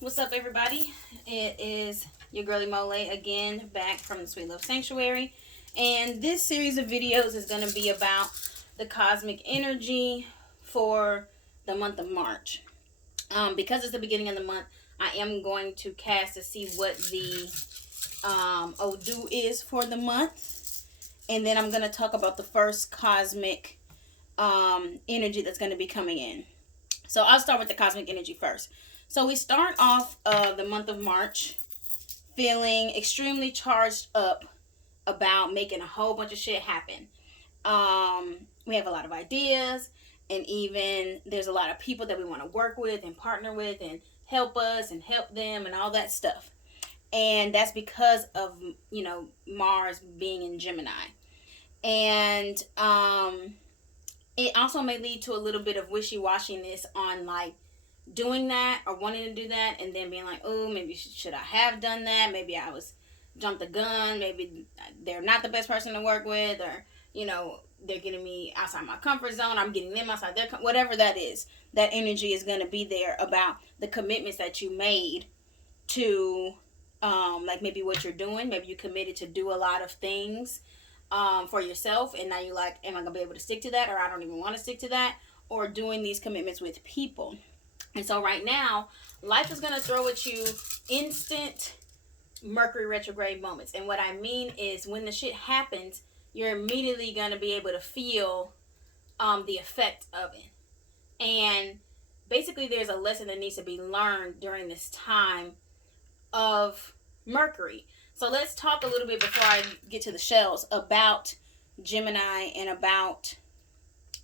What's up, everybody? It is your girl Imole again, back from the Sweet Love Sanctuary. And this series of videos is going to be about the cosmic energy for the month of March. Because it's the beginning of the month, I am going to cast to see what the Odu is for the month. And then I'm going to talk about the first cosmic energy that's going to be coming in. So I'll start with the cosmic energy first. So we start off the month of March feeling extremely charged up about making a whole bunch of shit happen. We have a lot of ideas, and even there's a lot of people that we want to work with and partner with and help us and help them and all that stuff. And that's because of, Mars being in Gemini. And it also may lead to a little bit of wishy-washiness on like doing that or wanting to do that and then being like, oh, maybe should I have done that? Maybe I was jumped the gun. Maybe they're not the best person to work with, or they're getting me outside my comfort zone. I'm getting them outside their whatever that is. That energy is going to be there about the commitments that you made to like maybe what you're doing. Maybe you committed to do a lot of things for yourself, and now you're like, am I gonna be able to stick to that, or I don't even want to stick to that, or doing these commitments with people. And so right now, life is gonna throw at you instant Mercury retrograde moments. And what I mean is, when the shit happens, you're immediately gonna be able to feel the effect of it. And basically, there's a lesson that needs to be learned during this time of Mercury. So let's talk a little bit before I get to the shells about Gemini and about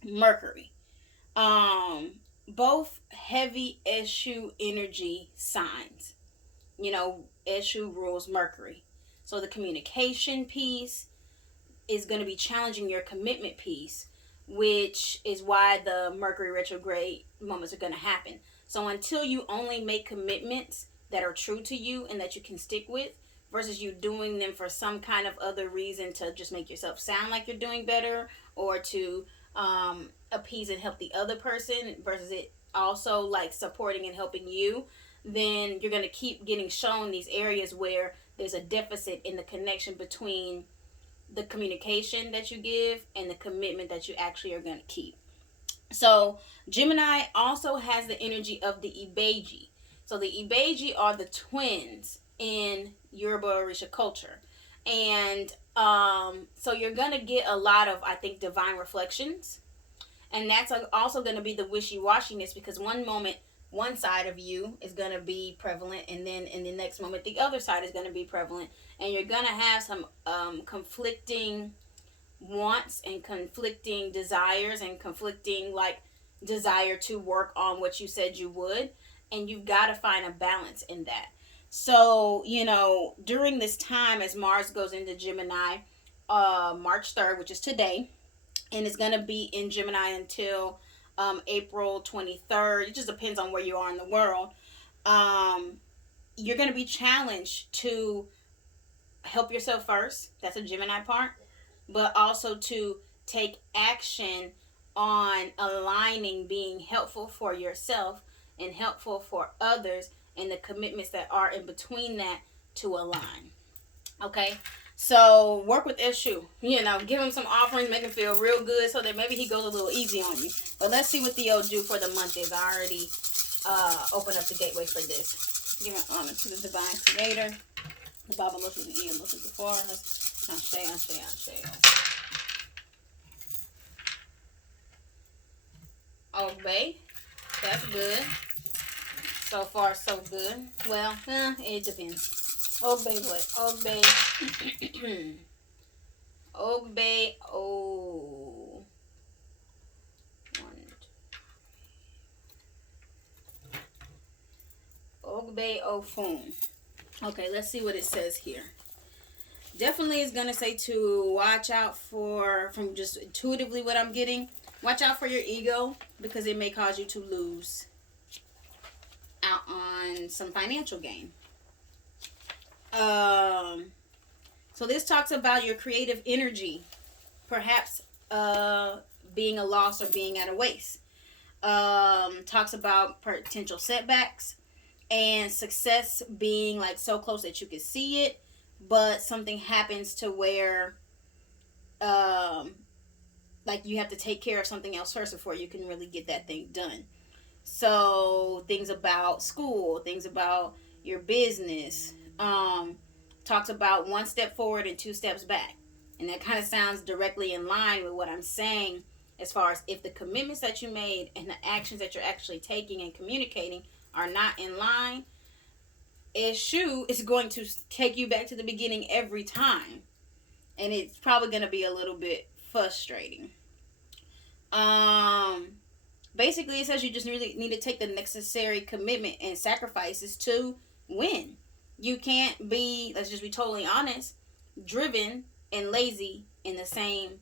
Mercury. Both heavy Eshu energy signs. Eshu rules Mercury. So the communication piece is going to be challenging your commitment piece, which is why the Mercury retrograde moments are going to happen. So until you only make commitments that are true to you and that you can stick with, versus you doing them for some kind of other reason to just make yourself sound like you're doing better, or to appease and help the other person, versus it also like supporting and helping you, then you're going to keep getting shown these areas where there's a deficit in the connection between the communication that you give and the commitment that you actually are going to keep. So Gemini also has the energy of the Ibeji. So the Ibeji are the twins in Yoruba Orisha culture. And so you're going to get a lot of, I think, divine reflections. And that's also going to be the wishy-washiness, because one moment, one side of you is going to be prevalent, and then in the next moment, the other side is going to be prevalent. And you're going to have some conflicting wants and conflicting desires and conflicting, like, desire to work on what you said you would. And you've got to find a balance in that. So, during this time, as Mars goes into Gemini, March 3rd, which is today, and it's going to be in Gemini until April 23rd. It just depends on where you are in the world. You're going to be challenged to help yourself first. That's a Gemini part. But also to take action on aligning being helpful for yourself and helpful for others, and the commitments that are in between that to align. Okay? So work with Eshu. Give him some offerings, make him feel real good so that maybe he goes a little easy on you. But let's see what the Odu for the month is. I already opened up the gateway for this. Giving honor to the divine creator. The Baba looking in, looking before us. Anshe. Obey. That's good. So far, so good. Well, it depends. Obey what? Obey. Obey. Oh. Obey Ofun. Okay, let's see what it says here. Definitely is going to say to watch out for, from just intuitively what I'm getting, watch out for your ego, because it may cause you to lose out on some financial gain. So this talks about your creative energy, perhaps being a loss or being at a waste. Talks about potential setbacks. and success being like so close that you can see it, but something happens to where like you have to take care of something else first before you can really get that thing done. So things about school, things about your business, talks about 1 step forward and 2 steps back. And that kind of sounds directly in line with what I'm saying, as far as if the commitments that you made and the actions that you're actually taking and communicating are not in line, issue is going to take you back to the beginning every time. And it's probably going to be a little bit frustrating. Basically, it says you just really need to take the necessary commitment and sacrifices to win. You can't be, let's just be totally honest, driven and lazy in the same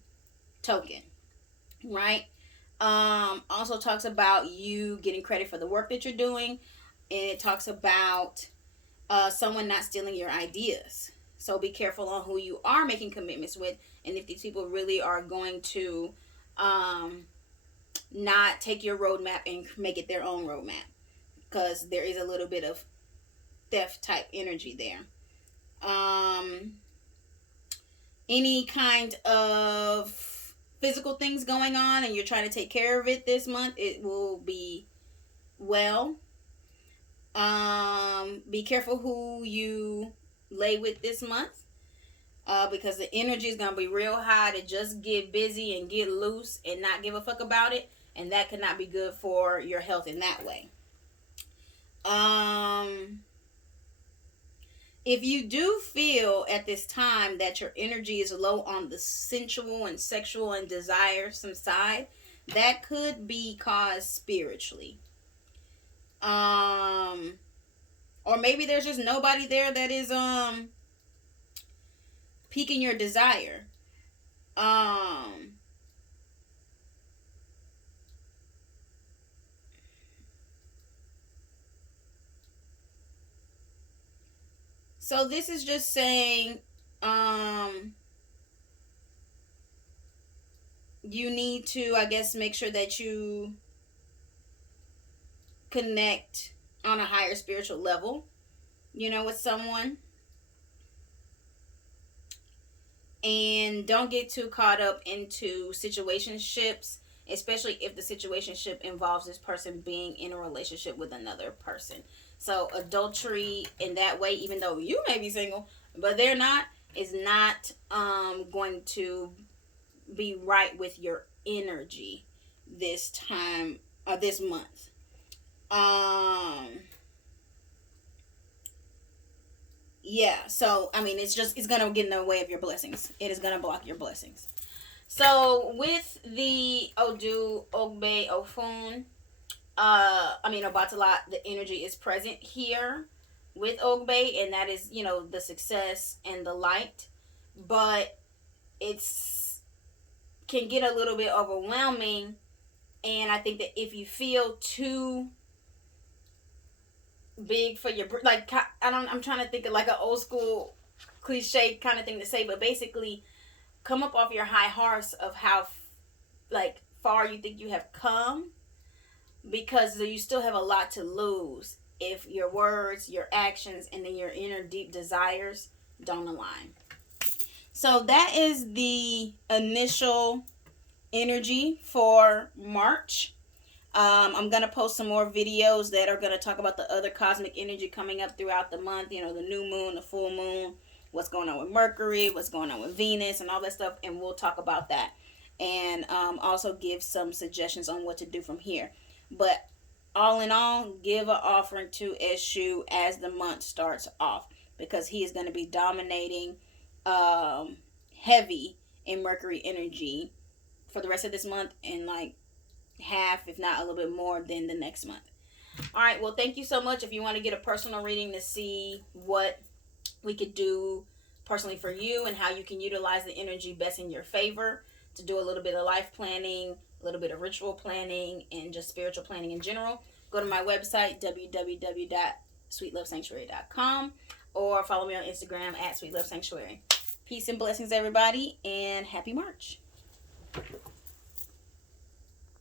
token, right? Also talks about you getting credit for the work that you're doing, and it talks about someone not stealing your ideas. So be careful on who you are making commitments with, and if these people really are going to not take your roadmap and make it their own roadmap, because there is a little bit of theft type energy there. Any kind of physical things going on and you're trying to take care of it this month, it will be well. Be careful who you lay with this month, because the energy is going to be real high to just get busy and get loose and not give a fuck about it, and that could not be good for your health in that way. If you do feel at this time that your energy is low on the sensual and sexual and desiresome side, that could be caused spiritually. Or maybe there's just nobody there that is piquing your desire. So this is just saying you need to, I guess, make sure that you connect on a higher spiritual level, with someone. And don't get too caught up into situationships, especially if the situationship involves this person being in a relationship with another person. So adultery in that way, even though you may be single, but they're not, is not going to be right with your energy this time or this month. Yeah, so I mean, it's gonna get in the way of your blessings. It is gonna block your blessings. So with the Odu Ogbe Ofun, Obatala, the energy is present here with Ogbe, and that is, the success and the light. But it's can get a little bit overwhelming, and I think that if you feel too big for your, like, I'm trying to think of like an old school cliche kind of thing to say, but basically come up off your high horse of how far you think you have come, because you still have a lot to lose if your words, your actions, and then your inner deep desires don't align. So that is the initial energy for March. I'm going to post some more videos that are going to talk about the other cosmic energy coming up throughout the month. The new moon, the full moon, what's going on with Mercury, what's going on with Venus, and all that stuff. And we'll talk about that. And also give some suggestions on what to do from here. But all in all, give an offering to Eshu as the month starts off, because he is going to be dominating heavy in Mercury energy for the rest of this month, and half, if not a little bit more, than the next month. All right, well, thank you so much. If you want to get a personal reading to see what we could do personally for you and how you can utilize the energy best in your favor, to do a little bit of life planning, a little bit of ritual planning, and just spiritual planning in general, go to my website, www.sweetlovesanctuary.com, or follow me on Instagram at sweetlovesanctuary. Peace and blessings, everybody, and happy March.